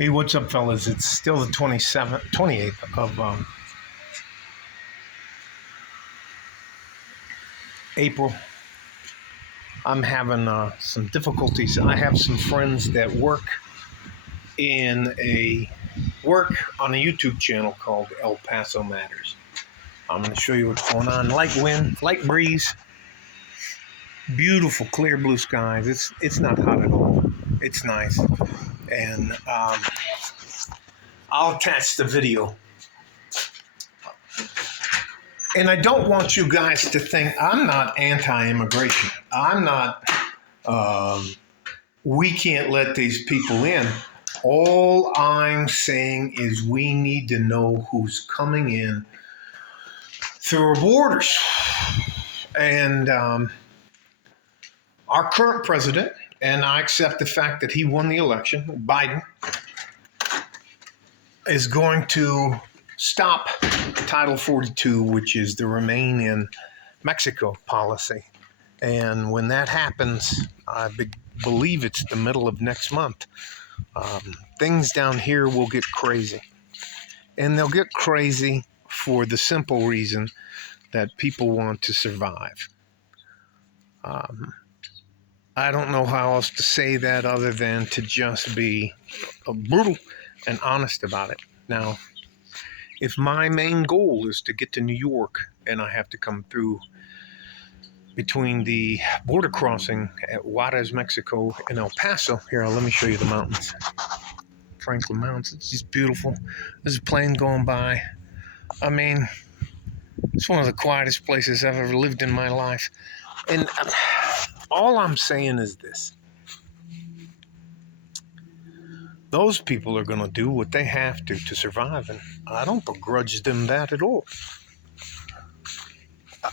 Hey, what's up, fellas? It's still the 28th of April. I'm having some difficulties. I have some friends that work on a YouTube channel called El Paso Matters. I'm going to show you what's going on. Light wind, light breeze, beautiful clear blue skies. It's not hot at all. It's nice, and I'll attach the video. And I don't want you guys to think I'm not anti-immigration. I'm not, we can't let these people in. All I'm saying is we need to know who's coming in through our borders. And our current president, and I accept the fact that he won the election, Biden, is going to stop Title 42, which is the Remain in Mexico policy. And when that happens, I believe it's the middle of next month, things down here will get crazy. And they'll get crazy for the simple reason that people want to survive. I don't know how else to say that other than to just be brutal and honest about it. Now, if my main goal is to get to New York and I have to come through between the border crossing at Juarez, Mexico, and El Paso, here, let me show you the mountains. Franklin Mountains, it's just beautiful. There's a plane going by. I mean, it's one of the quietest places I've ever lived in my life. And all I'm saying is this. Those people are going to do what they have to survive, and I don't begrudge them that at all.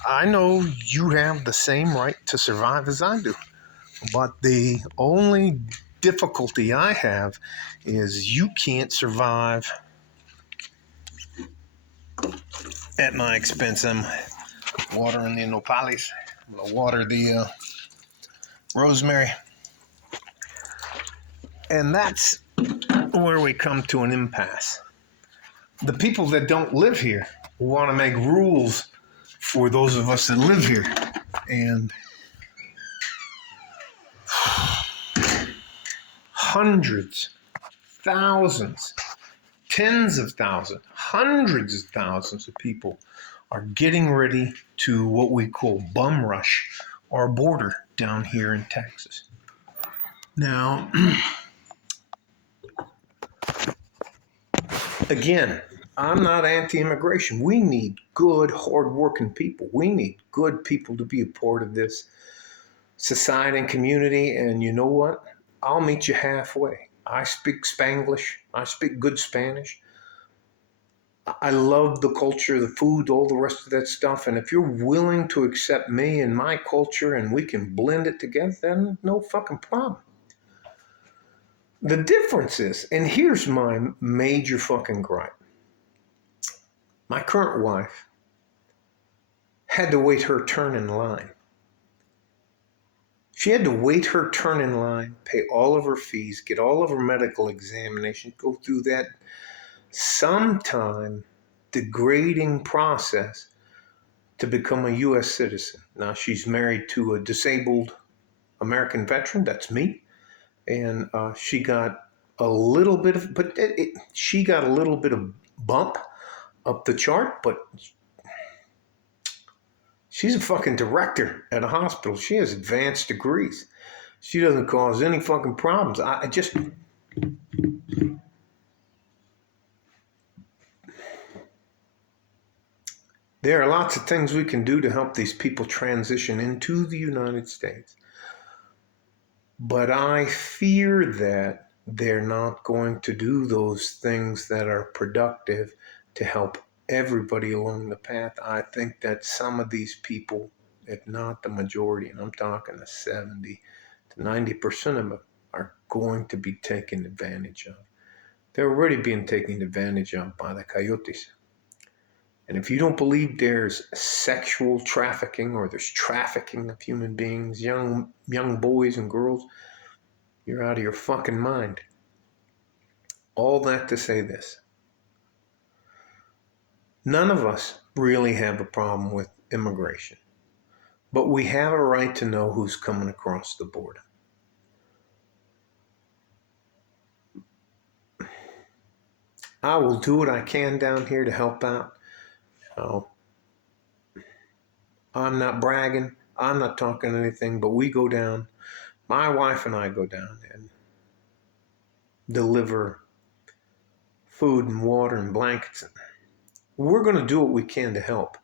I know you have the same right to survive as I do, but the only difficulty I have is you can't survive at my expense. I'm watering the nopales. I'm going to water the rosemary. And that's where we come to an impasse. The people that don't live here want to make rules for those of us that live here. And hundreds, thousands, tens of thousands, hundreds of thousands of people are getting ready to what we call bum rush our border down here in Texas. Now, again, I'm not anti-immigration. We need good, hard-working people. We need good people to be a part of this society and community. And you know what? I'll meet you halfway. I speak Spanglish. I speak good Spanish. I love the culture, the food, all the rest of that stuff. And if you're willing to accept me and my culture and we can blend it together, then no fucking problem. The difference is, and here's my major fucking gripe. My current wife had to wait her turn in line. She had to wait her turn in line, pay all of her fees, get all of her medical examinations, go through that sometime degrading process to become a U.S. citizen. Now, she's married to a disabled American veteran. That's me. And she got a little bit of, she got a little bit of bump up the chart, but she's a fucking director at a hospital. She has advanced degrees. She doesn't cause any fucking problems. There are lots of things we can do to help these people transition into the United States. But I fear that they're not going to do those things that are productive to help everybody along the path. I think that some of these people, if not the majority, and I'm talking the 70 to 90% of them, are going to be taken advantage of. They're already being taken advantage of by the coyotes. And if you don't believe there's sexual trafficking or there's trafficking of human beings, young boys and girls, you're out of your fucking mind. All that to say this. None of us really have a problem with immigration, but we have a right to know who's coming across the border. I will do what I can down here to help out. Oh, I'm not bragging. I'm not talking anything, but we go down. My wife and I go down and deliver food and water and blankets. We're going to do what we can to help.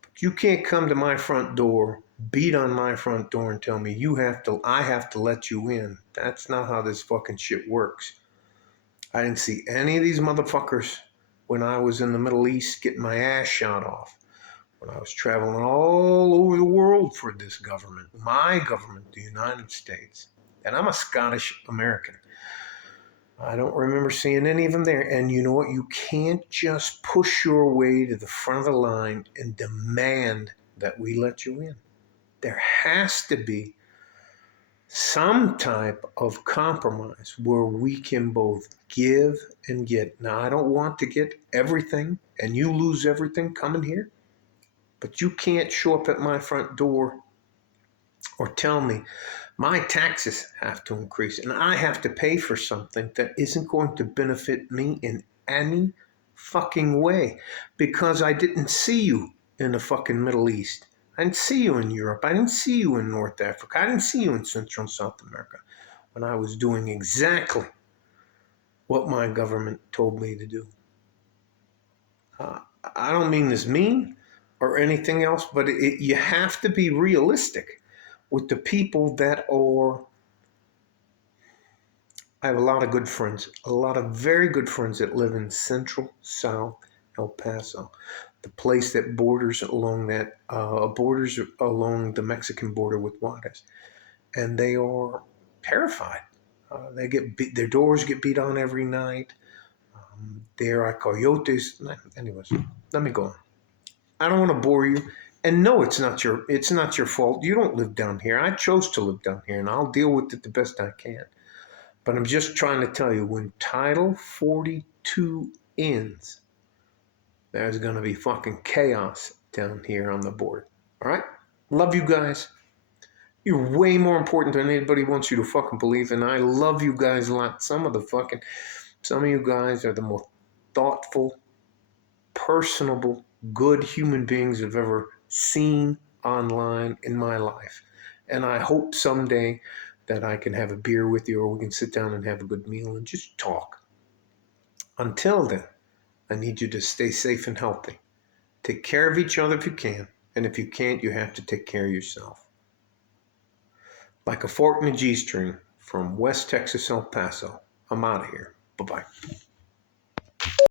But you can't come to my front door, beat on my front door, and tell me I have to let you in. That's not how this fucking shit works. I didn't see any of these motherfuckers when I was in the Middle East getting my ass shot off. When I was traveling all over the world for this government, my government, the United States. And I'm a Scottish American. I don't remember seeing any of them there. And you know what? You can't just push your way to the front of the line and demand that we let you in. There has to be some type of compromise where we can both give and get. Now, I don't want to get everything and you lose everything coming here, but you can't show up at my front door or tell me my taxes have to increase and I have to pay for something that isn't going to benefit me in any fucking way because I didn't see you in the fucking Middle East. I didn't see you in Europe. I didn't see you in North Africa. I didn't see you in Central and South America when I was doing exactly what my government told me to do. I don't mean this mean or anything else, but you have to be realistic with the people that are. I have a lot of good friends, a lot of very good friends that live in Central South El Paso, the place that borders along the Mexican border with Juarez, and they are terrified. They get their doors get beat on every night. There are coyotes. Anyways, let me go on. I don't want to bore you. And no, it's not your fault. You don't live down here. I chose to live down here, and I'll deal with it the best I can. But I'm just trying to tell you, when Title 42 ends, there's going to be fucking chaos down here on the border. All right? Love you guys. You're way more important than anybody wants you to fucking believe. And I love you guys a lot. Some of you guys are the most thoughtful, personable, good human beings I've ever seen online in my life. And I hope someday that I can have a beer with you or we can sit down and have a good meal and just talk. Until then, I need you to stay safe and healthy. Take care of each other if you can. And if you can't, you have to take care of yourself. Like a fork in a G string from West Texas, El Paso, I'm out of here. Bye-bye.